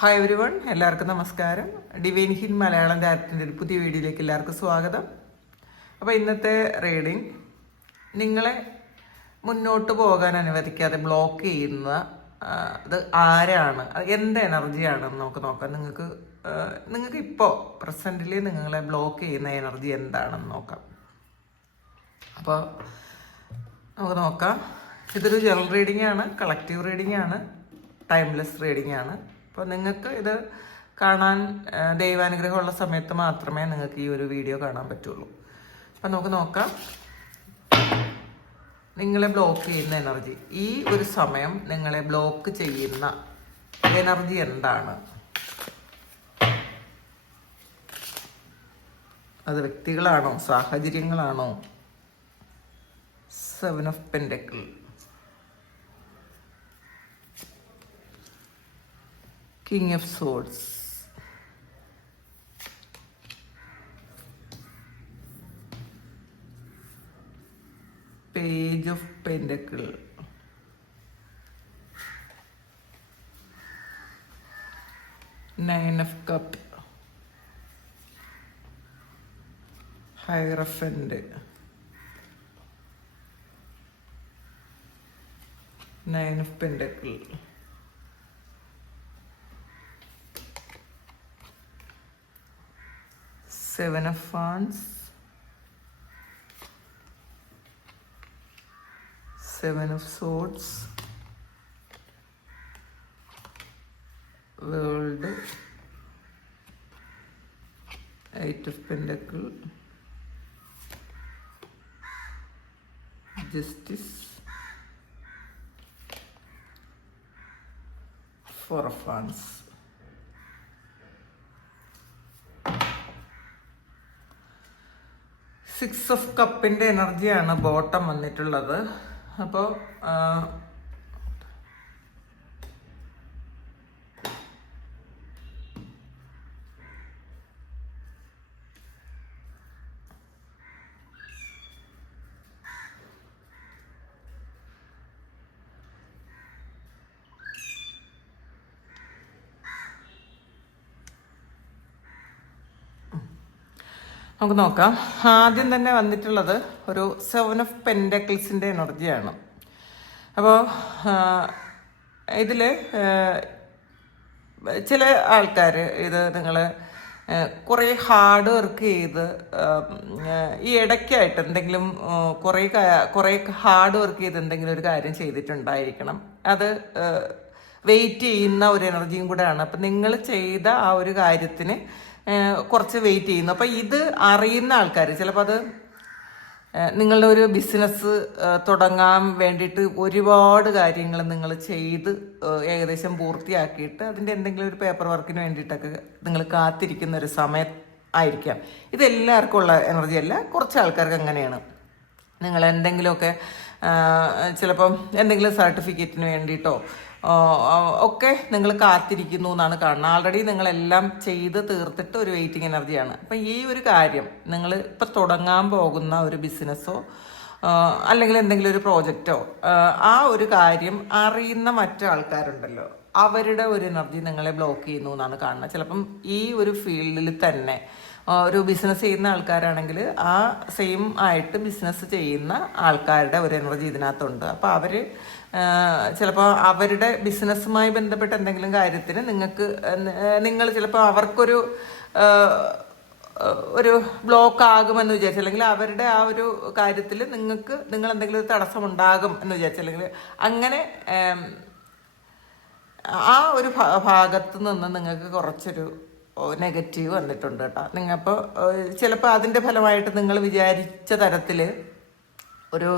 Hi every one, എല്ലാവർക്കും നമസ്കാരം. Divine hill Malayalam ചാനലിൻ്റെ ഒരു പുതിയ വീഡിയോയിലേക്ക് എല്ലാവർക്കും സ്വാഗതം. അപ്പോൾ ഇന്നത്തെ റീഡിങ് നിങ്ങളെ മുന്നോട്ട് പോകാൻ അനുവദിക്കാതെ ബ്ലോക്ക് ചെയ്യുന്ന അത് ആരാണ്, എന്ത് എനർജിയാണെന്ന് നമുക്ക് നോക്കാം. നിങ്ങൾക്ക് ഇപ്പോൾ പ്രസൻറ്റിൽ നിങ്ങളെ ബ്ലോക്ക് ചെയ്യുന്ന എനർജി എന്താണെന്ന് നോക്കാം. അപ്പോൾ നമുക്ക് നോക്കാം. ഇതൊരു ജനറൽ റീഡിംഗ് ആണ്, കളക്റ്റീവ് റീഡിംഗ് ആണ്, ടൈംലെസ് റീഡിംഗ് ആണ്. അപ്പോൾ നിങ്ങൾക്ക് ഇത് കാണാൻ ദൈവാനുഗ്രഹമുള്ള സമയത്ത് മാത്രമേ നിങ്ങൾക്ക് ഈ ഒരു വീഡിയോ കാണാൻ പറ്റുള്ളൂ. അപ്പം നമുക്ക് നോക്കാം. നിങ്ങളെ ബ്ലോക്ക് ചെയ്യുന്ന എനർജി, ഈ ഒരു സമയം നിങ്ങളെ ബ്ലോക്ക് ചെയ്യുന്ന എനർജി എന്താണ്? അത് വ്യക്തികളാണോ, സാഹചര്യങ്ങളാണോ? 7 of Pentacles, King of Swords, Page of Pentacles, Nine of Cups, Hierophant, Nine of Pentacles, Seven of Wands, Seven of Swords, World, Eight of Pentacles, Justice, Four of Wands. Six of കപ്പിൻ്റെ എനർജിയാണ് bottom വന്നിട്ടുള്ളത്. അപ്പോൾ നമുക്ക് നോക്കാം. ആദ്യം തന്നെ വന്നിട്ടുള്ളത് ഒരു 7 of Pentaclesൻ്റെ എനർജിയാണ്. അപ്പോൾ ഇതിൽ ചില ആൾക്കാർ ഇത് നിങ്ങൾ കുറേ ഹാർഡ് വർക്ക് ചെയ്ത് ഈ ഇടയ്ക്കായിട്ട് എന്തെങ്കിലും കുറേ ഹാർഡ് വർക്ക് ചെയ്ത് എന്തെങ്കിലും ഒരു കാര്യം ചെയ്തിട്ടുണ്ടായിരിക്കണം. അത് വെയിറ്റ് ചെയ്യുന്ന ഒരു എനർജിയും കൂടെയാണ്. അപ്പം നിങ്ങൾ ചെയ്ത ആ ഒരു കാര്യത്തിന് കുറച്ച് വെയിറ്റ് ചെയ്യുന്നു. അപ്പം ഇത് അറിയുന്ന ആൾക്കാർ ചിലപ്പോൾ അത് നിങ്ങളുടെ ഒരു ബിസിനസ് തുടങ്ങാൻ വേണ്ടിയിട്ട് ഒരുപാട് കാര്യങ്ങൾ നിങ്ങൾ ചെയ്ത് ഏകദേശം പൂർത്തിയാക്കിയിട്ട് അതിൻ്റെ എന്തെങ്കിലും ഒരു പേപ്പർ വർക്കിന് വേണ്ടിയിട്ടൊക്കെ നിങ്ങൾ കാത്തിരിക്കുന്ന ഒരു സമയം ആയിരിക്കാം. ഇതെല്ലാവർക്കും ഉള്ള എനർജി അല്ല, കുറച്ച് ആൾക്കാർക്ക് അങ്ങനെയാണ്. നിങ്ങൾ എന്തെങ്കിലുമൊക്കെ ചിലപ്പം എന്തെങ്കിലും സർട്ടിഫിക്കറ്റിന് വേണ്ടിയിട്ടോ ഒക്കെ നിങ്ങൾ കാത്തിരിക്കുന്നു എന്നാണ് കാണുന്നത്. ആൾറെഡി നിങ്ങളെല്ലാം ചെയ്ത് തീർത്തിട്ട് ഒരു വെയിറ്റിംഗ് എനർജിയാണ്. അപ്പം ഈ ഒരു കാര്യം നിങ്ങൾ ഇപ്പം തുടങ്ങാൻ പോകുന്ന ഒരു ബിസിനസ്സോ അല്ലെങ്കിൽ എന്തെങ്കിലും ഒരു പ്രോജക്റ്റോ ആ ഒരു കാര്യം അറിയുന്ന മറ്റു ആൾക്കാരുണ്ടല്ലോ, അവരുടെ ഒരു എനർജി നിങ്ങളെ ബ്ലോക്ക് ചെയ്യുന്നു എന്നാണ് കാണുന്നത്. ചിലപ്പം ഈ ഒരു ഫീൽഡിൽ തന്നെ ഒരു ബിസിനസ് ചെയ്യുന്ന ആൾക്കാരാണെങ്കിൽ ആ സെയിം ആയിട്ട് ബിസിനസ് ചെയ്യുന്ന ആൾക്കാരുടെ ഒരു എനർജി ഇതിനകത്തുണ്ട്. അപ്പോൾ അവർ ചിലപ്പോൾ അവരുടെ ബിസിനസ്സുമായി ബന്ധപ്പെട്ട എന്തെങ്കിലും കാര്യത്തിന് നിങ്ങൾ ചിലപ്പോൾ അവർക്കൊരു ഒരു ബ്ലോക്ക് ആകുമെന്ന് വിചാരിച്ചു, അല്ലെങ്കിൽ അവരുടെ ആ ഒരു കാര്യത്തിൽ നിങ്ങൾ എന്തെങ്കിലും ഒരു തടസ്സം ഉണ്ടാകും എന്ന് വിചാരിച്ചു, അല്ലെങ്കിൽ അങ്ങനെ ആ ഒരു ഭാഗത്ത് നിന്ന് നിങ്ങൾക്ക് കുറച്ചൊരു നെഗറ്റീവ് വന്നിട്ടുണ്ട് കേട്ടോ. നിങ്ങപ്പോൾ ചിലപ്പോൾ അതിൻ്റെ ഫലമായിട്ട് നിങ്ങൾ വിചാരിച്ച തരത്തിൽ ഒരു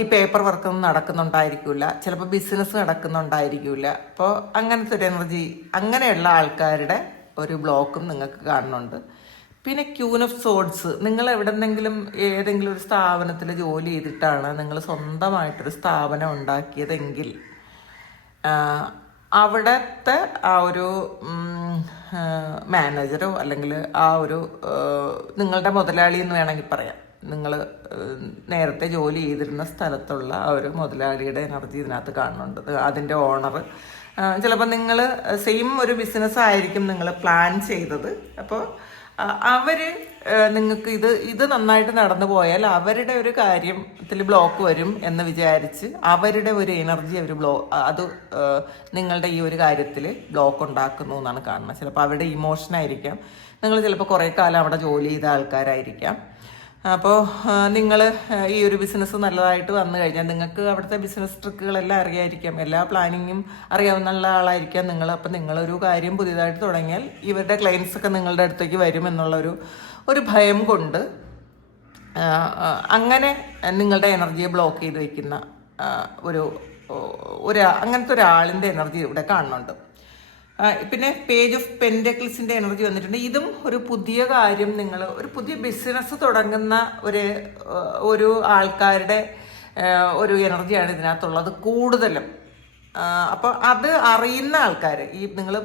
ഈ പേപ്പർ വർക്കൊന്നും നടക്കുന്നുണ്ടായിരിക്കില്ല, ചിലപ്പോൾ ബിസിനസ് നടക്കുന്നുണ്ടായിരിക്കില്ല. അപ്പോൾ അങ്ങനത്തെ ഒരു എനർജി, അങ്ങനെയുള്ള ആൾക്കാരുടെ ഒരു ബ്ലോക്കും നിങ്ങൾക്ക് കാണുന്നുണ്ട്. പിന്നെ ക്യൂൻ ഓഫ് സോഡ്സ്, നിങ്ങൾ എവിടെന്നെങ്കിലും ഏതെങ്കിലും ഒരു സ്ഥാപനത്തിൽ ജോലി ചെയ്തിട്ടാണ് നിങ്ങൾ സ്വന്തമായിട്ടൊരു സ്ഥാപനം ഉണ്ടാക്കിയതെങ്കിൽ അവിടുത്തെ ആ ഒരു മാനേജറോ അല്ലെങ്കിൽ ആ ഒരു നിങ്ങളുടെ മുതലാളി എന്ന് വേണമെങ്കിൽ പറയാം, നിങ്ങൾ നേരത്തെ ജോലി ചെയ്തിരുന്ന സ്ഥലത്തുള്ള ആ ഒരു മുതലാളിയുടെ എനർജി ഇതിനകത്ത് കാണുന്നുണ്ട്. അതിൻ്റെ ഓണർ ചിലപ്പോൾ നിങ്ങൾ സെയിം ഒരു ബിസിനസ് ആയിരിക്കും നിങ്ങൾ പ്ലാൻ ചെയ്തത്. അപ്പോൾ അവർ നിങ്ങൾക്ക് ഇത് നന്നായിട്ട് നടന്നു പോയാൽ അവരുടെ ഒരു കാര്യത്തിൽ ബ്ലോക്ക് വരും എന്ന് വിചാരിച്ച് അവരുടെ ഒരു എനർജി അവർ അത് നിങ്ങളുടെ ഈ ഒരു കാര്യത്തിൽ ബ്ലോക്ക് ഉണ്ടാക്കുന്നു എന്നാണ് കാണുന്നത്. ചിലപ്പോൾ അവരുടെ ഇമോഷനായിരിക്കാം. നിങ്ങൾ ചിലപ്പോൾ കുറേ കാലം അവിടെ ജോലി ചെയ്ത ആൾക്കാരായിരിക്കാം. അപ്പോൾ നിങ്ങൾ ഈ ഒരു ബിസിനസ് നല്ലതായിട്ട് വന്നു കഴിഞ്ഞാൽ നിങ്ങൾക്ക് അവിടുത്തെ ബിസിനസ് ട്രിക്കുകളെല്ലാം അറിയായിരിക്കാം, എല്ലാ പ്ലാനിങ്ങും അറിയാവുന്ന ആളായിരിക്കാം നിങ്ങൾ. അപ്പം നിങ്ങളൊരു കാര്യം പുതിയതായിട്ട് തുടങ്ങിയാൽ ഇവരുടെ ക്ലയൻസ് ഒക്കെ നിങ്ങളുടെ അടുത്തേക്ക് വരും എന്നുള്ളൊരു ഭയം കൊണ്ട് അങ്ങനെ നിങ്ങളുടെ എനർജിയെ ബ്ലോക്ക് ചെയ്ത് വയ്ക്കുന്ന അങ്ങനത്തെ ഒരാളിൻ്റെ എനർജി ഇവിടെ കാണുന്നുണ്ട്. പിന്നെ പേജ് ഓഫ് പെൻഡക്കിൾസിൻ്റെ എനർജി വന്നിട്ടുണ്ട്. ഇതും ഒരു പുതിയ കാര്യം, നിങ്ങൾ ഒരു പുതിയ ബിസിനസ് തുടങ്ങുന്ന ഒരു ആൾക്കാരുടെ ഒരു എനർജിയാണ് ഇതിനകത്തുള്ളത് കൂടുതലും. അപ്പോൾ അത് അറിയുന്ന ആൾക്കാർ, നിങ്ങൾ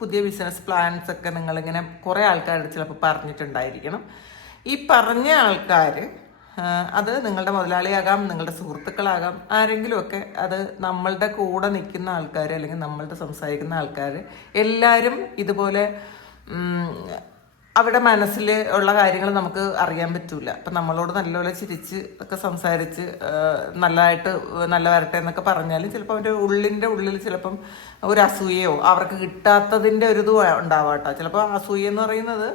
പുതിയ ബിസിനസ് പ്ലാൻസ് ഒക്കെ നിങ്ങളിങ്ങനെ കുറേ ആൾക്കാരോട് ചിലപ്പോൾ പറഞ്ഞിട്ടുണ്ടായിരിക്കണം. ഈ പറഞ്ഞ ആൾക്കാർ അത് നിങ്ങളുടെ മുതലാളിയാകാം, നിങ്ങളുടെ സുഹൃത്തുക്കളാകാം, ആരെങ്കിലുമൊക്കെ. അത് നമ്മളുടെ കൂടെ നിൽക്കുന്ന ആൾക്കാർ അല്ലെങ്കിൽ നമ്മളുടെ സംസാരിക്കുന്ന ആൾക്കാർ എല്ലാവരും ഇതുപോലെ അവരുടെ മനസ്സിൽ ഉള്ള കാര്യങ്ങൾ നമുക്ക് അറിയാൻ പറ്റൂല. അപ്പം നമ്മളോട് നല്ലപോലെ ചിരിച്ച് ഒക്കെ സംസാരിച്ച് നല്ല വരട്ടെ എന്നൊക്കെ പറഞ്ഞാലും ചിലപ്പോൾ അവൻ്റെ ഉള്ളിൽ ചിലപ്പം ഒരു അസൂയയോ അവർക്ക് കിട്ടാത്തതിൻ്റെ ഒരു ഇത് ഉണ്ടാവാട്ടോ. ചിലപ്പോൾ അസൂയ എന്ന് പറയുന്നത്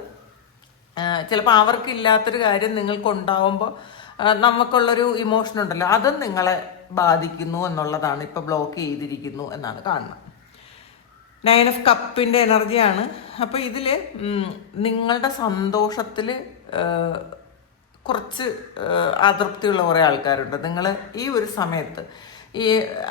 ചിലപ്പോൾ അവർക്കില്ലാത്തൊരു കാര്യം നിങ്ങൾക്കുണ്ടാവുമ്പോൾ നമുക്കുള്ളൊരു ഇമോഷൻ ഉണ്ടല്ലോ, അതും നിങ്ങളെ ബാധിക്കുന്നു എന്നുള്ളതാണ് ഇപ്പോൾ ബ്ലോക്ക് ചെയ്തിരിക്കുന്നു എന്നാണ് കാണുന്നത്. 9 ഓഫ് കപ്പിൻ്റെ എനർജിയാണ്. അപ്പോൾ ഇതിൽ നിങ്ങളുടെ സന്തോഷത്തിൽ കുറച്ച് അതൃപ്തിയുള്ള കുറേ ആൾക്കാരുണ്ട്. നിങ്ങൾ ഈ ഒരു സമയത്ത്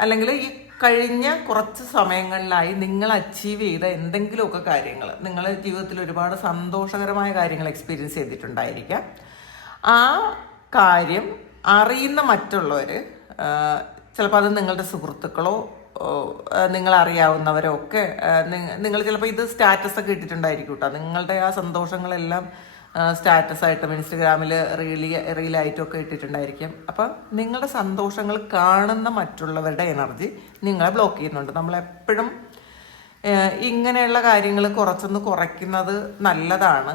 അല്ലെങ്കിൽ ഈ കഴിഞ്ഞ കുറച്ച് സമയങ്ങളിലായി നിങ്ങൾ അച്ചീവ് ചെയ്ത എന്തെങ്കിലുമൊക്കെ കാര്യങ്ങൾ, നിങ്ങൾ ജീവിതത്തിൽ ഒരുപാട് സന്തോഷകരമായ കാര്യങ്ങൾ എക്സ്പീരിയൻസ് ചെയ്തിട്ടുണ്ടായിരിക്കാം. ആ കാര്യം അറിയുന്ന മറ്റുള്ളവർ, ചിലപ്പോൾ അത് നിങ്ങളുടെ സുഹൃത്തുക്കളോ നിങ്ങളറിയാവുന്നവരോ ഒക്കെ, നിങ്ങൾ ചിലപ്പോൾ ഇത് സ്റ്റാറ്റസ് ഒക്കെ ഇട്ടിട്ടുണ്ടായിരിക്കും കേട്ടോ. നിങ്ങളുടെ ആ സന്തോഷങ്ങളെല്ലാം സ്റ്റാറ്റസായിട്ടും ഇൻസ്റ്റഗ്രാമിൽ റീലായിട്ടും ഒക്കെ ഇട്ടിട്ടുണ്ടായിരിക്കും. അപ്പം നിങ്ങളുടെ സന്തോഷങ്ങൾ കാണുന്ന മറ്റുള്ളവരുടെ എനർജി നിങ്ങളെ ബ്ലോക്ക് ചെയ്യുന്നുണ്ട്. നമ്മളെപ്പോഴും ഇങ്ങനെയുള്ള കാര്യങ്ങൾ കുറച്ചൊന്ന് കുറയ്ക്കുന്നത് നല്ലതാണ്.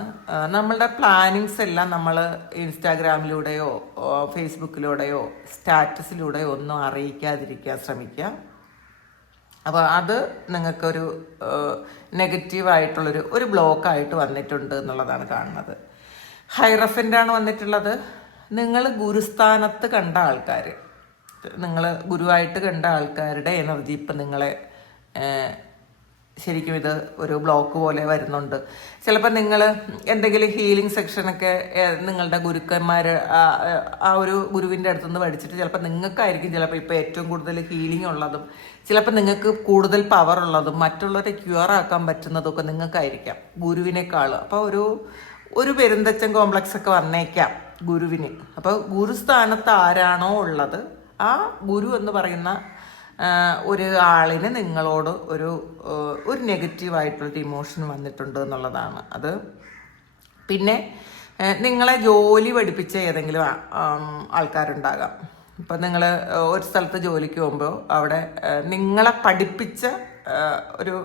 നമ്മളുടെ പ്ലാനിങ്സ് എല്ലാം നമ്മൾ ഇൻസ്റ്റാഗ്രാമിലൂടെയോ ഫേസ്ബുക്കിലൂടെയോ സ്റ്റാറ്റസിലൂടെയോ ഒന്നും അറിയിക്കാതിരിക്കാൻ ശ്രമിക്കുക. അപ്പോൾ അത് നിങ്ങൾക്കൊരു നെഗറ്റീവായിട്ടുള്ളൊരു ബ്ലോക്കായിട്ട് വന്നിട്ടുണ്ട് എന്നുള്ളതാണ് കാണുന്നത്. ഹൈറഫൻ്റാണ് വന്നിട്ടുള്ളത്. നിങ്ങൾ ഗുരുസ്ഥാനത്ത് കണ്ട ആൾക്കാർ, നിങ്ങൾ ഗുരുവായിട്ട് കണ്ട ആൾക്കാരുടെ എനർജി ഇപ്പം നിങ്ങളെ ശരിക്കും ഇത് ഒരു ബ്ലോക്ക് പോലെ വരുന്നുണ്ട്. ചിലപ്പോൾ നിങ്ങൾ എന്തെങ്കിലും ഹീലിംഗ് സെക്ഷനൊക്കെ നിങ്ങളുടെ ഗുരുക്കന്മാർ ആ ഒരു ഗുരുവിൻ്റെ അടുത്തുനിന്ന് പഠിച്ചിട്ട് ചിലപ്പോൾ നിങ്ങൾക്കായിരിക്കും ചിലപ്പോൾ ഇപ്പോൾ ഏറ്റവും കൂടുതൽ ഹീലിംഗ് ഉള്ളതും, ചിലപ്പോൾ നിങ്ങൾക്ക് കൂടുതൽ പവർ ഉള്ളതും, മറ്റുള്ളവരെ ക്യൂർ ആക്കാൻ പറ്റുന്നതൊക്കെ നിങ്ങൾക്കായിരിക്കാം ഗുരുവിനേക്കാൾ. അപ്പോൾ ഒരു പെരുന്തച്ചൻ കോംപ്ലക്സ് ഒക്കെ വന്നേക്കാം ഗുരുവിന്. അപ്പോൾ ഗുരുസ്ഥാനത്ത് ആരാണോ ഉള്ളത് ആ ഗുരു എന്ന് പറയുന്ന ഒരു ആളിന് നിങ്ങളോട് ഒരു നെഗറ്റീവായിട്ടുള്ളൊരു ഇമോഷൻ വന്നിട്ടുണ്ട് എന്നുള്ളതാണ് അത്. പിന്നെ നിങ്ങളെ ജോലി പഠിപ്പിച്ച ഏതെങ്കിലും ആൾക്കാരുണ്ടാകാം. ഇപ്പം നിങ്ങൾ ഒരു സ്ഥലത്ത് ജോലിക്ക് പോകുമ്പോൾ അവിടെ നിങ്ങളെ പഠിപ്പിച്ച ഒരു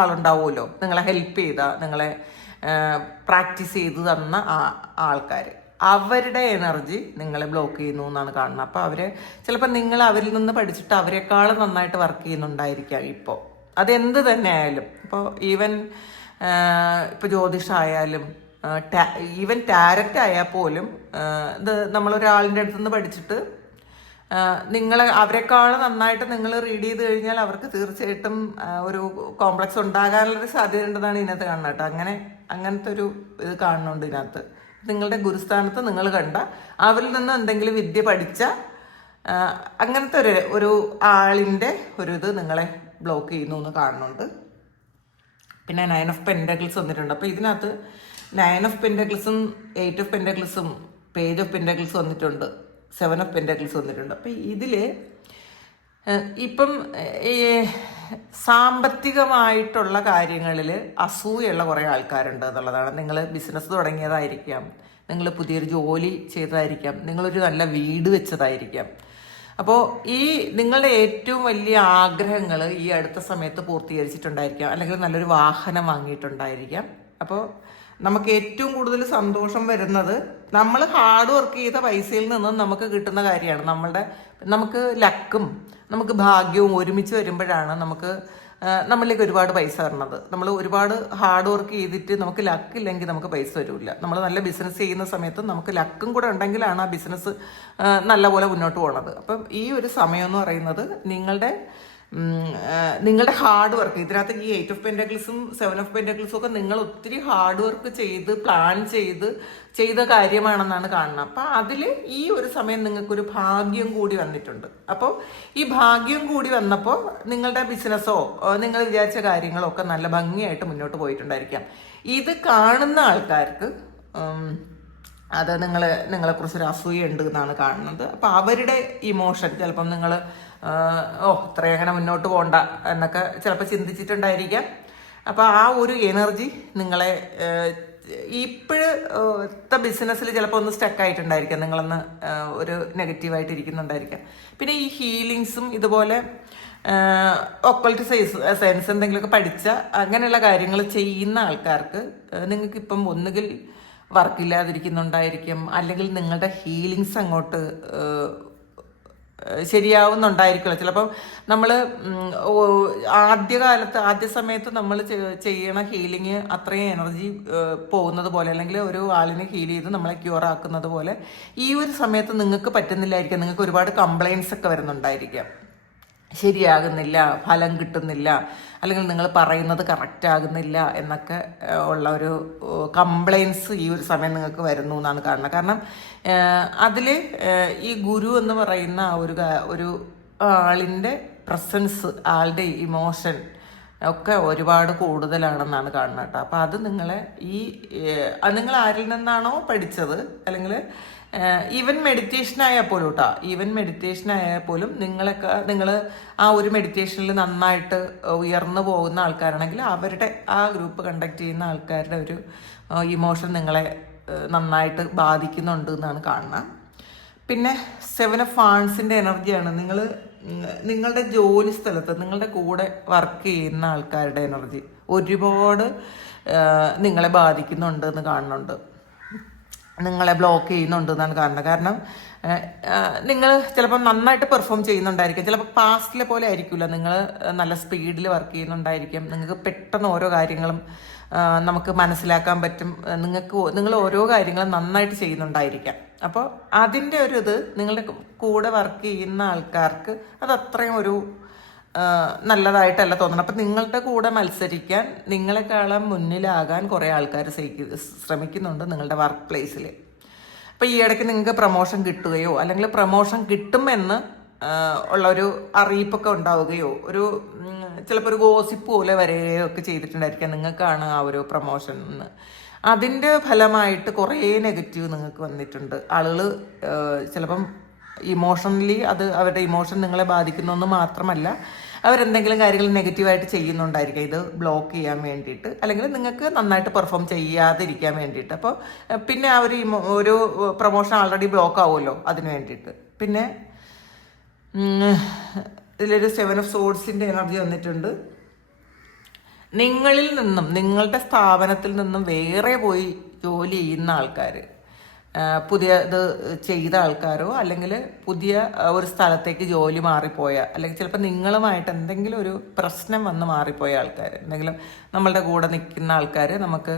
ആളുണ്ടാവുമല്ലോ, നിങ്ങളെ ഹെൽപ്പ് ചെയ്ത, നിങ്ങളെ പ്രാക്ടീസ് ചെയ്ത് തന്ന ആൾക്കാർ, അവരുടെ എനർജി നിങ്ങളെ ബ്ലോക്ക് ചെയ്യുന്നു എന്നാണ് കാണുന്നത്. അപ്പോൾ ചിലപ്പോൾ നിങ്ങൾ അവരിൽ നിന്ന് പഠിച്ചിട്ട് അവരെക്കാളും നന്നായിട്ട് വർക്ക് ചെയ്യുന്നുണ്ടായിരിക്കാം ഇപ്പോൾ. അതെന്ത് തന്നെ ആയാലും, ഇപ്പോൾ ഇപ്പോൾ ജ്യോതിഷമായാലും ഈവൻ ടാരറ്റ് ആയാൽ പോലും ഇത് നമ്മളൊരാളിൻ്റെ അടുത്തുനിന്ന് പഠിച്ചിട്ട് അവരെക്കാളും നന്നായിട്ട് നിങ്ങൾ റീഡ് ചെയ്ത് കഴിഞ്ഞാൽ അവർക്ക് തീർച്ചയായിട്ടും ഒരു കോംപ്ലക്സ് ഉണ്ടാകാനുള്ളൊരു സാധ്യത ഉണ്ടെന്നാണ് ഇതിനകത്ത് കാണുന്നത് കേട്ടോ. അങ്ങനത്തെ ഒരു ഇത് കാണുന്നുണ്ട് ഇതിനകത്ത്. നിങ്ങളുടെ ഗുരുസ്ഥാനത്ത് നിങ്ങൾ കണ്ട അവരിൽ നിന്ന് എന്തെങ്കിലും വിദ്യ പഠിച്ച അങ്ങനത്തെ ഒരു ആളിൻ്റെ ഇത് നിങ്ങളെ ബ്ലോക്ക് ചെയ്യുന്നു എന്ന് കാണുന്നുണ്ട്. പിന്നെ 9 ഓഫ് പെൻഡക്കിൾസ് വന്നിട്ടുണ്ട്. അപ്പോൾ ഇതിനകത്ത് 9 ഓഫ് പെൻഡക്കിൾസും 8 ഓഫ് പെൻഡക്കിൾസും പേജ് ഓഫ് പെൻഡക്കിൾസ് വന്നിട്ടുണ്ട്, 7 ഓഫ് പെൻഡക്കിൾസ് വന്നിട്ടുണ്ട്. അപ്പോൾ ഇതിൽ ഇപ്പം ഈ സാമ്പത്തികമായിട്ടുള്ള കാര്യങ്ങളിൽ അസൂയുള്ള കുറേ ആൾക്കാരുണ്ട് എന്നുള്ളതാണ്. നിങ്ങൾ ബിസിനസ് തുടങ്ങിയതായിരിക്കാം, നിങ്ങൾ പുതിയൊരു ജോലി ചെയ്തതായിരിക്കാം, നിങ്ങളൊരു നല്ല വീട് വെച്ചതായിരിക്കാം. അപ്പോൾ ഈ നിങ്ങളുടെ ഏറ്റവും വലിയ ആഗ്രഹങ്ങൾ ഈ അടുത്ത സമയത്ത് പൂർത്തീകരിച്ചിട്ടുണ്ടായിരിക്കാം, അല്ലെങ്കിൽ നല്ലൊരു വാഹനം വാങ്ങിയിട്ടുണ്ടായിരിക്കാം. അപ്പോൾ നമുക്ക് ഏറ്റവും കൂടുതൽ സന്തോഷം വരുന്നത് നമ്മൾ ഹാർഡ് വർക്ക് ചെയ്ത പൈസയിൽ നിന്നും നമുക്ക് കിട്ടുന്ന കാര്യമാണ്. നമുക്ക് ലക്കും നമുക്ക് ഭാഗ്യവും ഒരുമിച്ച് വരുമ്പോഴാണ് നമ്മളിലേക്ക് ഒരുപാട് പൈസ വരണത്. നമ്മൾ ഒരുപാട് ഹാർഡ് വർക്ക് ചെയ്തിട്ട് നമുക്ക് ലക്കില്ലെങ്കിൽ നമുക്ക് പൈസ വരില്ല. നമ്മൾ നല്ല ബിസിനസ് ചെയ്യുന്ന സമയത്ത് നമുക്ക് ലക്കും കൂടെ ഉണ്ടെങ്കിലാണ് ആ ബിസിനസ് നല്ലപോലെ മുന്നോട്ട് പോകണത്. അപ്പം ഈ ഒരു സമയം എന്ന് പറയുന്നത് നിങ്ങളുടെ ഹാർഡ് വർക്ക്, ഇതിനകത്ത് ഈ 8 ഓഫ് പെന്റക്കിൾസും 7 ഓഫ് പെന്റക്കിൾസും ഒക്കെ നിങ്ങൾ ഒത്തിരി ഹാർഡ് വർക്ക് ചെയ്ത് പ്ലാൻ ചെയ്ത കാര്യമാണെന്നാണ് കാണുന്നത്. അപ്പം അതിൽ ഈ ഒരു സമയം നിങ്ങൾക്കൊരു ഭാഗ്യം കൂടി വന്നിട്ടുണ്ട്. അപ്പോൾ ഈ ഭാഗ്യം കൂടി വന്നപ്പോൾ നിങ്ങളുടെ ബിസിനസ്സോ നിങ്ങൾ വിചാരിച്ച കാര്യങ്ങളോ ഒക്കെ നല്ല ഭംഗിയായിട്ട് മുന്നോട്ട് പോയിട്ടുണ്ടായിരിക്കാം. ഇത് കാണുന്ന ആൾക്കാർക്ക് അത് നിങ്ങളെക്കുറിച്ചൊരു അസൂയ ഉണ്ട് എന്നാണ് കാണുന്നത്. അപ്പം അവരുടെ ഇമോഷൻ ചിലപ്പം നിങ്ങൾ ഇത്രയും അങ്ങനെ മുന്നോട്ട് പോകണ്ട എന്നൊക്കെ ചിലപ്പോൾ ചിന്തിച്ചിട്ടുണ്ടായിരിക്കാം. അപ്പോൾ ആ ഒരു എനർജി നിങ്ങളെ ഇപ്പോഴത്തെ ബിസിനസ്സിൽ ചിലപ്പോൾ ഒന്ന് സ്റ്റക്കായിട്ടുണ്ടായിരിക്കാം, നിങ്ങളൊന്ന് ഒരു നെഗറ്റീവായിട്ട് ഇരിക്കുന്നുണ്ടായിരിക്കാം. പിന്നെ ഈ ഹീലിങ്സും ഇതുപോലെ ഒക്കൾട്ട് സയൻസ് എന്തെങ്കിലുമൊക്കെ പഠിച്ച അങ്ങനെയുള്ള കാര്യങ്ങൾ ചെയ്യുന്ന ആൾക്കാർക്ക് നിങ്ങൾക്കിപ്പം ഒന്നുകിൽ വർക്കില്ലാതിരിക്കുന്നുണ്ടായിരിക്കും, അല്ലെങ്കിൽ നിങ്ങളുടെ ഹീലിങ്സ് അങ്ങോട്ട് ശരിയാവുന്നുണ്ടായിരിക്കുമല്ലോ. ചിലപ്പം നമ്മൾ ആദ്യ സമയത്ത് നമ്മൾ ചെയ്യണ ഹീലിങ് അത്രയും എനർജി പോകുന്നത് പോലെ, അല്ലെങ്കിൽ ഒരു ആളിനെ ഹീൽ ചെയ്ത് നമ്മളെ ക്യൂർ ആക്കുന്നത് പോലെ ഈ ഒരു സമയത്ത് നിങ്ങൾക്ക് പറ്റുന്നില്ലായിരിക്കും. നിങ്ങൾക്ക് ഒരുപാട് കംപ്ലൈൻസ് ഒക്കെ വരുന്നുണ്ടായിരിക്കാം, ശരിയാകുന്നില്ല, ഫലം കിട്ടുന്നില്ല, അല്ലെങ്കിൽ നിങ്ങൾ പറയുന്നത് കറക്റ്റ് ആകുന്നില്ല എന്നൊക്കെ ഉള്ള ഒരു കംപ്ലൈൻസ് ഈ ഒരു സമയം നിങ്ങൾക്ക് വരുന്നു എന്നാണ് കാണുന്നത്. കാരണം അതിൽ ഈ ഗുരു എന്ന് പറയുന്ന ഒരു ആളിൻ്റെ പ്രസൻസ്, ആളുടെ ഇമോഷൻ ഒക്കെ ഒരുപാട് കൂടുതലാണെന്നാണ് കാണുന്നത് കേട്ടോ. അപ്പം അത് നിങ്ങൾ ആരിൽ നിന്നാണോ പഠിച്ചത്, അല്ലെങ്കിൽ ഈവൻ മെഡിറ്റേഷൻ ആയാൽ പോലും നിങ്ങൾ ആ ഒരു മെഡിറ്റേഷനിൽ നന്നായിട്ട് ഉയർന്നു പോകുന്ന ആൾക്കാരാണെങ്കിൽ അവരുടെ ആ ഗ്രൂപ്പ് കണ്ടക്ട് ചെയ്യുന്ന ആൾക്കാരുടെ ഒരു ഇമോഷൻ നിങ്ങളെ നന്നായിട്ട് ബാധിക്കുന്നുണ്ട് എന്നാണ് കാണുന്നത്. പിന്നെ 7 ഓഫ് വാൻഡ്സിൻ്റെ എനർജിയാണ് നിങ്ങളുടെ ജോലി സ്ഥലത്ത് നിങ്ങളുടെ കൂടെ വർക്ക് ചെയ്യുന്ന ആൾക്കാരുടെ എനർജി ഒരുപാട് നിങ്ങളെ ബാധിക്കുന്നുണ്ട് എന്ന് കാണുന്നുണ്ട്, നിങ്ങളെ ബ്ലോക്ക് ചെയ്യുന്നുണ്ട് എന്നാണ് കാണുന്നത്. കാരണം നിങ്ങൾ ചിലപ്പോൾ നന്നായിട്ട് പെർഫോം ചെയ്യുന്നുണ്ടായിരിക്കും, ചിലപ്പോൾ പാസ്റ്റിലെ പോലെ ആയിരിക്കില്ല, നിങ്ങൾ നല്ല സ്പീഡിൽ വർക്ക് ചെയ്യുന്നുണ്ടായിരിക്കും, നിങ്ങൾക്ക് പെട്ടെന്ന് ഓരോ കാര്യങ്ങളും നമുക്ക് മനസ്സിലാക്കാൻ പറ്റും, നിങ്ങൾ ഓരോ കാര്യങ്ങളും നന്നായിട്ട് ചെയ്യുന്നുണ്ടായിരിക്കാം. അപ്പോൾ അതിൻ്റെ ഒരു നിങ്ങളുടെ കൂടെ വർക്ക് ചെയ്യുന്ന ആൾക്കാർക്ക് അത് അത്രയും ഒരു നല്ലതായിട്ടല്ല തോന്നണം. അപ്പം നിങ്ങളുടെ കൂടെ മത്സരിക്കാൻ, നിങ്ങളെക്കാളും മുന്നിലാകാൻ കുറേ ആൾക്കാർ ശ്രമിക്കുന്നുണ്ട് നിങ്ങളുടെ വർക്ക് പ്ലേസിൽ. അപ്പോൾ ഈ ഇടയ്ക്ക് നിങ്ങൾക്ക് പ്രൊമോഷൻ കിട്ടുകയോ അല്ലെങ്കിൽ പ്രൊമോഷൻ കിട്ടുമെന്ന് ഉള്ളൊരു അറിയിപ്പൊക്കെ ഉണ്ടാവുകയോ ചിലപ്പോൾ ഒരു ഗോസിപ്പ് പോലെ വരികയോ ഒക്കെ ചെയ്തിട്ടുണ്ടായിരിക്കാം. നിങ്ങൾക്കാണ് ആ ഒരു പ്രൊമോഷൻ എന്ന്. അതിൻ്റെ ഫലമായിട്ട് കുറേ നെഗറ്റീവ് നിങ്ങൾക്ക് വന്നിട്ടുണ്ട്. ആളുകൾ ചിലപ്പം ഇമോഷണലി അവരുടെ ഇമോഷൻ നിങ്ങളെ ബാധിക്കുന്നതെന്ന് മാത്രമല്ല, അവരെന്തെങ്കിലും കാര്യങ്ങൾ നെഗറ്റീവായിട്ട് ചെയ്യുന്നുണ്ടായിരിക്കാം ഇത് ബ്ലോക്ക് ചെയ്യാൻ വേണ്ടിയിട്ട്, അല്ലെങ്കിൽ നിങ്ങൾക്ക് നന്നായിട്ട് പെർഫോം ചെയ്യാതിരിക്കാൻ വേണ്ടിയിട്ട്. അപ്പോൾ പിന്നെ ആ ഒരു പ്രൊമോഷൻ ആൾറെഡി ബ്ലോക്ക് ആവുമല്ലോ, അതിന് വേണ്ടിയിട്ട്. പിന്നെ ഇതിലൊരു 7 ഓഫ് സോഡ്സിൻ്റെ എനർജി വന്നിട്ടുണ്ട്. നിങ്ങളിൽ നിന്നും, നിങ്ങളുടെ സ്ഥാപനത്തിൽ നിന്നും വേറെ പോയി ജോലി ചെയ്യുന്ന ആൾക്കാർ, പുതിയത് ചെയ്ത ആൾക്കാരോ അല്ലെങ്കിൽ പുതിയ ഒരു സ്ഥലത്തേക്ക് ജോലി മാറിപ്പോയ, അല്ലെങ്കിൽ ചിലപ്പോൾ നിങ്ങളുമായിട്ട് എന്തെങ്കിലും ഒരു പ്രശ്നം വന്ന് മാറിപ്പോയ ആൾക്കാർ, എന്തെങ്കിലും നമ്മളുടെ കൂടെ നിൽക്കുന്ന ആൾക്കാർ, നമുക്ക്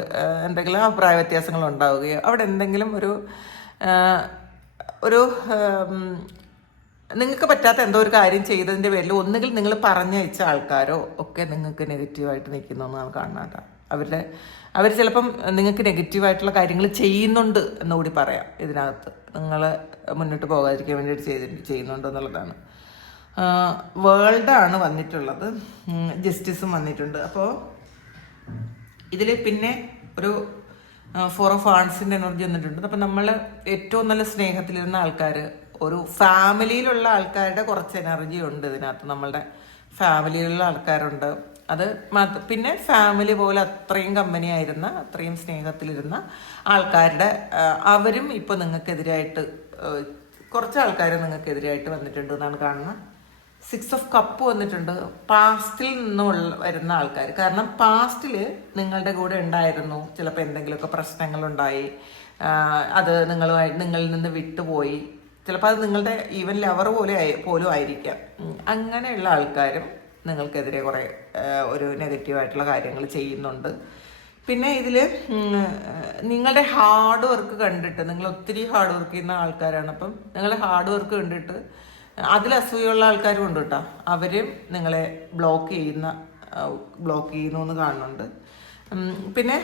എന്തെങ്കിലും അഭിപ്രായ വ്യത്യാസങ്ങൾ ഉണ്ടാവുകയോ അവിടെ എന്തെങ്കിലും ഒരു നിങ്ങൾക്ക് പറ്റാത്ത എന്തോ ഒരു കാര്യം ചെയ്തതിൻ്റെ പേരിൽ ഒന്നുകിൽ നിങ്ങൾ പറഞ്ഞയച്ച ആൾക്കാരോ ഒക്കെ നിങ്ങൾക്ക് നെഗറ്റീവായിട്ട് നിൽക്കുന്നു എന്നാണ് കാണുന്നത്. അവർ ചിലപ്പം നിങ്ങൾക്ക് നെഗറ്റീവായിട്ടുള്ള കാര്യങ്ങൾ ചെയ്യുന്നുണ്ട് എന്നുകൂടി പറയാം. ഇതിനകത്ത് നിങ്ങൾ മുന്നോട്ട് പോകാതിരിക്കാൻ വേണ്ടിയിട്ട് ചെയ്യുന്നുണ്ട് എന്നുള്ളതാണ്. വേൾഡാണ് വന്നിട്ടുള്ളത്, ജസ്റ്റിസും വന്നിട്ടുണ്ട്. അപ്പോൾ ഇതിൽ പിന്നെ ഒരു 4 ഓഫ് വാൻഡ്സിൻ്റെ എനർജി വന്നിട്ടുണ്ട്. അപ്പം നമ്മൾ ഏറ്റവും നല്ല സ്നേഹത്തിലിരുന്ന ആൾക്കാർ, ഒരു ഫാമിലിയിലുള്ള ആൾക്കാരുടെ കുറച്ച് എനർജി ഉണ്ട് ഇതിനകത്ത്. നമ്മളുടെ ഫാമിലിയിലുള്ള ആൾക്കാരുണ്ട്. അത് പിന്നെ ഫാമിലി പോലെ അത്രയും കമ്പനി ആയിരുന്ന, അത്രയും സ്നേഹത്തിലിരുന്ന ആൾക്കാരുടെ അവരും ഇപ്പോൾ നിങ്ങൾക്കെതിരായിട്ട് കുറച്ച് ആൾക്കാർ നിങ്ങൾക്കെതിരായിട്ട് വന്നിട്ടുണ്ട് എന്നാണ് കാണുന്നത്. 6 ഓഫ് കപ്പ് വന്നിട്ടുണ്ട്. പാസ്റ്റിൽ നിന്നുള്ള വരുന്ന ആൾക്കാർ, കാരണം പാസ്റ്റിൽ നിങ്ങളുടെ കൂടെ ഉണ്ടായിരുന്നു, ചിലപ്പോൾ എന്തെങ്കിലുമൊക്കെ പ്രശ്നങ്ങളുണ്ടായി, അത് നിങ്ങളിൽ നിന്ന് വിട്ടുപോയി, ചിലപ്പോൾ അത് നിങ്ങളുടെ ഈവൻ ലവർ പോലും ആയിരിക്കാം. അങ്ങനെയുള്ള ആൾക്കാരും നിങ്ങൾക്കെതിരെ കുറേ ഒരു നെഗറ്റീവായിട്ടുള്ള കാര്യങ്ങൾ ചെയ്യുന്നുണ്ട്. പിന്നെ ഇതിൽ നിങ്ങളുടെ ഹാർഡ് വർക്ക് കണ്ടിട്ട്, നിങ്ങൾ ഒത്തിരി ഹാർഡ് വർക്ക് ചെയ്യുന്ന ആൾക്കാരാണ്, അപ്പം നിങ്ങളുടെ ഹാർഡ് വർക്ക് കണ്ടിട്ട് അതിൽ അസൂയുള്ള ആൾക്കാരും ഉണ്ട് കേട്ടോ. അവരും നിങ്ങളെ ബ്ലോക്ക് ചെയ്യുന്നു എന്ന് കാണുന്നുണ്ട്. പിന്നെ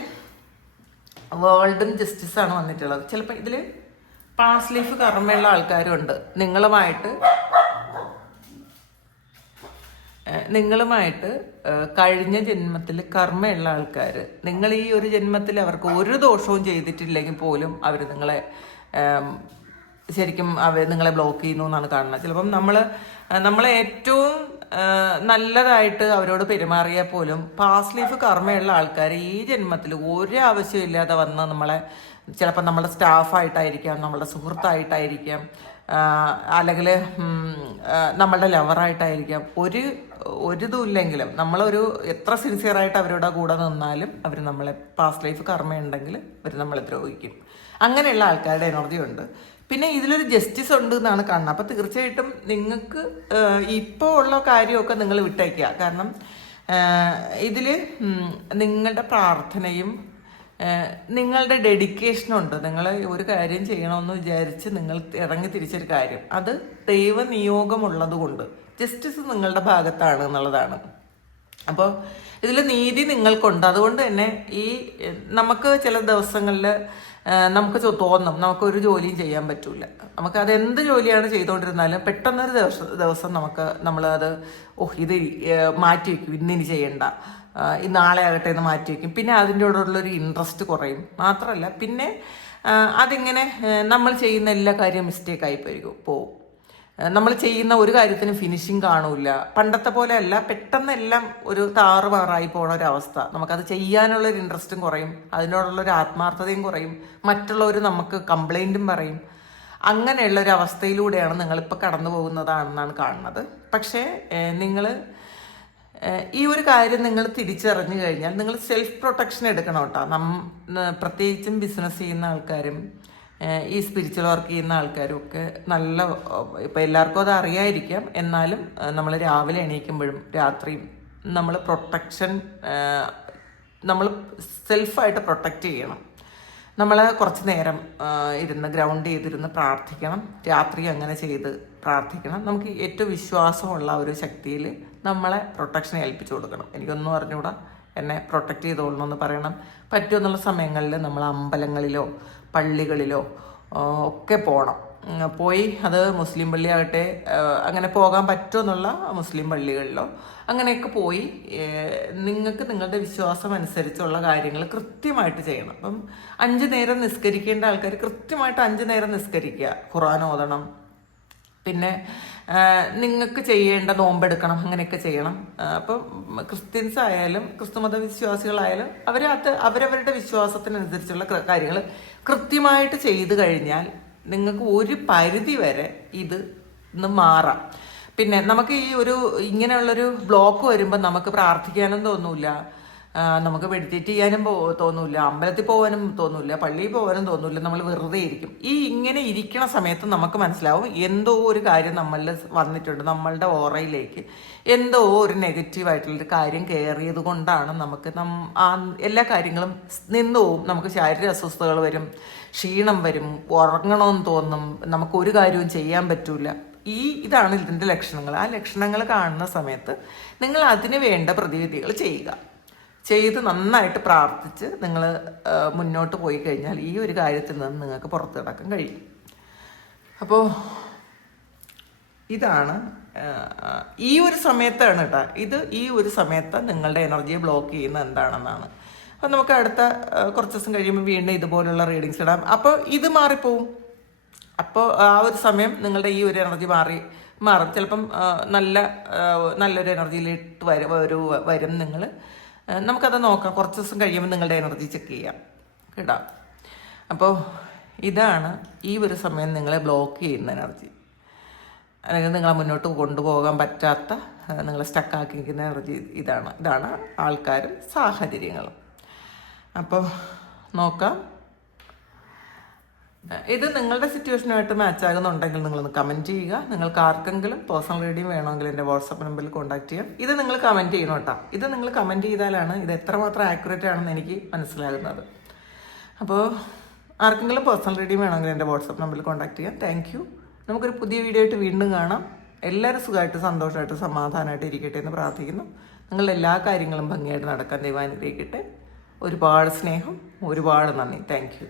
വേൾഡും ജസ്റ്റിസാണ് വന്നിട്ടുള്ളത്. ചിലപ്പോൾ ഇതിൽ പാസ്റ്റ് ലൈഫ് കർമ്മയുള്ള ആൾക്കാരും ഉണ്ട്. നിങ്ങളുമായിട്ട് കഴിഞ്ഞ ജന്മത്തിൽ കർമ്മയുള്ള ആൾക്കാർ, നിങ്ങൾ ഈ ഒരു ജന്മത്തിൽ അവർക്ക് ഒരു ദോഷവും ചെയ്തിട്ടില്ലെങ്കിൽ പോലും അവർ നിങ്ങളെ ശരിക്കും നിങ്ങളെ ബ്ലോക്ക് ചെയ്യുന്നു എന്നാണ് കാണുന്നത്. ചിലപ്പം നമ്മളെ ഏറ്റവും നല്ലതായിട്ട് അവരോട് പെരുമാറിയാൽ പോലും പാസ്റ്റ് ലൈഫ് കർമ്മയുള്ള ആൾക്കാർ ഈ ജന്മത്തിൽ ഒരു ആവശ്യമില്ലാതെ വന്ന് നമ്മളെ, ചിലപ്പോൾ നമ്മുടെ സ്റ്റാഫായിട്ടായിരിക്കാം, നമ്മളുടെ സുഹൃത്തായിട്ടായിരിക്കാം, അല്ലെങ്കിൽ നമ്മളുടെ ലവറായിട്ടായിരിക്കാം, ഒരിതും ഇല്ലെങ്കിലും നമ്മളൊരു എത്ര സിൻസിയറായിട്ട് അവരുടെ കൂടെ നിന്നാലും അവർ നമ്മളെ പാസ്റ്റ് ലൈഫ് കർമ്മ ഉണ്ടെങ്കിൽ അവർ നമ്മളെ ദ്രോഹിക്കും. അങ്ങനെയുള്ള ആൾക്കാരുടെ എനർജി ഉണ്ട്. പിന്നെ ഇതിലൊരു ജസ്റ്റിസ് ഉണ്ട് എന്നാണ് കാണുന്നത്. അപ്പോൾ തീർച്ചയായിട്ടും നിങ്ങൾക്ക് ഇപ്പോൾ ഉള്ള കാര്യമൊക്കെ നിങ്ങൾ വിട്ടേക്കുക. കാരണം ഇതിൽ നിങ്ങളുടെ പ്രാർത്ഥനയും നിങ്ങളുടെ ഡെഡിക്കേഷനുണ്ട്. നിങ്ങൾ ഒരു കാര്യം ചെയ്യണമെന്ന് വിചാരിച്ച് നിങ്ങൾ ഇറങ്ങി തിരിച്ചൊരു കാര്യം, അത് ദൈവനിയോഗമുള്ളത് കൊണ്ട് ജസ്റ്റിസ് നിങ്ങളുടെ ഭാഗത്താണ് എന്നുള്ളതാണ്. അപ്പോൾ ഇതിൽ നീതി നിങ്ങൾക്കുണ്ട്. അതുകൊണ്ട് തന്നെ നമുക്ക് ചില ദിവസങ്ങളിൽ നമുക്ക് തോന്നും നമുക്കൊരു ജോലിയും ചെയ്യാൻ പറ്റൂല. നമുക്ക് അത് എന്ത് ജോലിയാണ് ചെയ്തുകൊണ്ടിരുന്നാലും പെട്ടെന്നൊരു ദിവസം നമ്മളത് ഇത് മാറ്റി വയ്ക്കും, ഇന്നിനി ചെയ്യണ്ട, നാളെ ആകട്ടെ എന്ന് മാറ്റി വയ്ക്കും. പിന്നെ അതിൻ്റെയോടുള്ളൊരു ഇൻട്രസ്റ്റ് കുറയും. മാത്രമല്ല പിന്നെ അതിങ്ങനെ നമ്മൾ ചെയ്യുന്ന എല്ലാ കാര്യവും മിസ്റ്റേക്കായി പോവും. നമ്മൾ ചെയ്യുന്ന ഒരു കാര്യത്തിന് ഫിനിഷിങ് കാണൂല. പണ്ടത്തെ പോലെ അല്ല, പെട്ടെന്നെല്ലാം ഒരു താറുമാറായി പോണ ഒരവസ്ഥ. നമുക്കത് ചെയ്യാനുള്ളൊരു ഇൻട്രസ്റ്റും കുറയും, അതിനോടുള്ളൊരു ആത്മാർത്ഥതയും കുറയും, മറ്റുള്ളവർ നമുക്ക് കംപ്ലൈൻറ്റും പറയും. അങ്ങനെയുള്ളൊരു അവസ്ഥയിലൂടെയാണ് നിങ്ങളിപ്പോൾ കടന്നു പോകുന്നതാണെന്നാണ് കാണുന്നത്. പക്ഷേ നിങ്ങൾ ഈ ഒരു കാര്യം നിങ്ങൾ തിരിച്ചറിഞ്ഞു കഴിഞ്ഞാൽ നിങ്ങൾ സെൽഫ് പ്രൊട്ടക്ഷൻ എടുക്കണം കേട്ടോ. പ്രത്യേകിച്ചും ബിസിനസ് ചെയ്യുന്ന ആൾക്കാരും ഈ സ്പിരിച്വൽ വർക്ക് ചെയ്യുന്ന ആൾക്കാരും ഒക്കെ നല്ല, ഇപ്പം എല്ലാവർക്കും അത് അറിയാതിരിക്കാം, എന്നാലും നമ്മൾ രാവിലെ എണീക്കുമ്പോഴും രാത്രിയും നമ്മൾ സെൽഫായിട്ട് പ്രൊട്ടക്റ്റ് ചെയ്യണം. നമ്മൾ കുറച്ച് നേരം ഗ്രൗണ്ട് ചെയ്തിരുന്ന് പ്രാർത്ഥിക്കണം. രാത്രി അങ്ങനെ ചെയ്ത് പ്രാർത്ഥിക്കണം. നമുക്ക് ഏറ്റവും വിശ്വാസമുള്ള ഒരു ശക്തിയിൽ നമ്മളെ പ്രൊട്ടക്ഷൻ ഏൽപ്പിച്ചു കൊടുക്കണം. എനിക്കൊന്നും അറിഞ്ഞുകൂടാ, എന്നെ പ്രൊട്ടക്റ്റ് ചെയ്തോളണമെന്ന് പറയണം. പറ്റുമെന്നുള്ള സമയങ്ങളിൽ നമ്മൾ അമ്പലങ്ങളിലോ പള്ളികളിലോ ഒക്കെ പോയി, അത് മുസ്ലിം പള്ളിയാകട്ടെ, അങ്ങനെ പോകാൻ പറ്റുമെന്നുള്ള മുസ്ലിം പള്ളികളിലോ അങ്ങനെയൊക്കെ പോയി നിങ്ങൾക്ക് നിങ്ങളുടെ വിശ്വാസം അനുസരിച്ചുള്ള കാര്യങ്ങൾ കൃത്യമായിട്ട് ചെയ്യണം. അപ്പം 5 നേരം നിസ്കരിക്കേണ്ട ആൾക്കാർ കൃത്യമായിട്ട് 5 നേരം നിസ്കരിക്കുക, ഖുർആൻ ഓതണം. പിന്നെ നിങ്ങൾക്ക് ചെയ്യേണ്ട നോമ്പെടുക്കണം, അങ്ങനെയൊക്കെ ചെയ്യണം. അപ്പം ക്രിസ്ത്യൻസ് ആയാലും ക്രിസ്തുമത വിശ്വാസികളായാലും അവരവരുടെ വിശ്വാസത്തിനനുസരിച്ചുള്ള കാര്യങ്ങൾ കൃത്യമായിട്ട് ചെയ്തു കഴിഞ്ഞാൽ നിങ്ങൾക്ക് ഒരു പരിധി വരെ ഇന്ന് മാറാം. പിന്നെ നമുക്ക് ഇങ്ങനെയുള്ളൊരു ബ്ലോക്ക് വരുമ്പോൾ നമുക്ക് പ്രാർത്ഥിക്കാനും തോന്നൂല, നമുക്ക് മെഡിറ്റേറ്റ് ചെയ്യാനും തോന്നൂല, അമ്പലത്തിൽ പോകാനും തോന്നൂല, പള്ളിയിൽ പോകാനും തോന്നൂല. നമ്മൾ വെറുതെ ഇരിക്കും. ഇങ്ങനെ ഇരിക്കണ സമയത്ത് നമുക്ക് മനസ്സിലാവും എന്തോ ഒരു കാര്യം നമ്മളിൽ വന്നിട്ടുണ്ട്, നമ്മളുടെ ഓറയിലേക്ക് എന്തോ ഒരു നെഗറ്റീവായിട്ടുള്ളൊരു കാര്യം കയറിയത് കൊണ്ടാണ് നമുക്ക് എല്ലാ കാര്യങ്ങളും നിന്നു പോവും. നമുക്ക് ശാരീരിക അസ്വസ്ഥതകൾ വരും, ക്ഷീണം വരും, ഉറങ്ങണമെന്ന് തോന്നും, നമുക്കൊരു കാര്യവും ചെയ്യാൻ പറ്റൂല. ഇതാണ് ഇതിൻ്റെ ലക്ഷണങ്ങൾ. ആ ലക്ഷണങ്ങൾ കാണുന്ന സമയത്ത് നിങ്ങൾ അതിന് വേണ്ട പ്രതിവിധികൾ ചെയ്ത് നന്നായിട്ട് പ്രാർത്ഥിച്ച് നിങ്ങൾ മുന്നോട്ട് പോയി കഴിഞ്ഞാൽ ഈ ഒരു കാര്യത്തിൽ നിന്ന് നിങ്ങൾക്ക് പുറത്ത് കിടക്കാൻ കഴിയും. അപ്പോൾ ഇതാണ് ഈ ഒരു സമയത്താണ് കേട്ടോ, ഈ ഒരു സമയത്ത് നിങ്ങളുടെ എനർജിയെ ബ്ലോക്ക് ചെയ്യുന്നത് എന്താണെന്നാണ്. അപ്പം നമുക്ക് അടുത്ത കുറച്ച് ദിവസം കഴിയുമ്പോൾ വീണ്ടും ഇതുപോലുള്ള റീഡിങ്സ് ഇടാം. അപ്പോൾ ഇത് മാറിപ്പോവും. അപ്പോൾ ആ ഒരു സമയം നിങ്ങളുടെ ഈ ഒരു എനർജി മാറും. ചിലപ്പം നല്ലൊരു എനർജിയിലിട്ട് വരും നിങ്ങൾ. നമുക്കത് നോക്കാം. കുറച്ച് ദിവസം കഴിയുമ്പോൾ നിങ്ങളുടെ എനർജി ചെക്ക് ചെയ്യാം കേട്ടോ. അപ്പോൾ ഇതാണ് ഈ ഒരു സമയം നിങ്ങളെ ബ്ലോക്ക് ചെയ്യുന്ന എനർജി, അല്ലെങ്കിൽ നിങ്ങളെ മുന്നോട്ട് കൊണ്ടുപോകാൻ പറ്റാത്ത, നിങ്ങളെ സ്റ്റക്കാക്കിയിരിക്കുന്ന എനർജി ഇതാണ് ആൾക്കാരും സാഹചര്യങ്ങളും. അപ്പോൾ നോക്കാം. ഇത് നിങ്ങളുടെ സിറ്റുവേഷനുമായിട്ട് മാച്ച് ആകുന്നുണ്ടെങ്കിൽ നിങ്ങളൊന്ന് കമൻറ്റ് ചെയ്യുക. നിങ്ങൾക്ക് ആർക്കെങ്കിലും പേഴ്സണൽ റീഡിങ് വേണമെങ്കിൽ എൻ്റെ വാട്സപ്പ് നമ്പറിൽ കോൺടാക്ട് ചെയ്യാം. ഇത് നിങ്ങൾ കമൻറ്റ് ചെയ്യണം കേട്ടോ. ഇത് നിങ്ങൾ കമൻറ്റ് ചെയ്താലാണ് ഇത് എത്രമാത്രം ആക്യുറേറ്റ് ആണെന്ന് എനിക്ക് മനസ്സിലാകുന്നത്. അപ്പോൾ ആർക്കെങ്കിലും പേഴ്സണൽ റീഡിങ് വേണമെങ്കിൽ എൻ്റെ വാട്സപ്പ് നമ്പറിൽ കോൺടാക്ട് ചെയ്യാം. Thank you. നമുക്കൊരു പുതിയ വീഡിയോ ആയിട്ട് വീണ്ടും കാണാം. എല്ലാവരും സുഖമായിട്ട് സന്തോഷമായിട്ട് സമാധാനമായിട്ട് ഇരിക്കട്ടെ എന്ന് പ്രാർത്ഥിക്കുന്നു. നിങ്ങളുടെ എല്ലാ കാര്യങ്ങളും ഭംഗിയായിട്ട് നടക്കാൻ ദൈവം അനുഗ്രഹിക്കട്ടെ. ഒരുപാട് സ്നേഹം, ഒരുപാട് നന്ദി. Thank you.